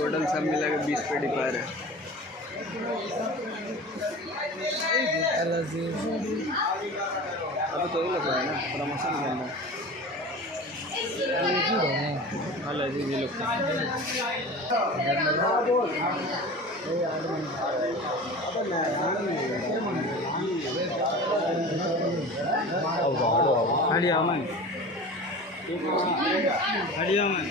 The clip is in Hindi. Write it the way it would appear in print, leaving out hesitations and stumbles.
टोटल सब मिला के 20 पेटी पार है। अभी तो ही लग रहा है ना प्रमोशन करना। अलग ही लोग हरियामन हरियामन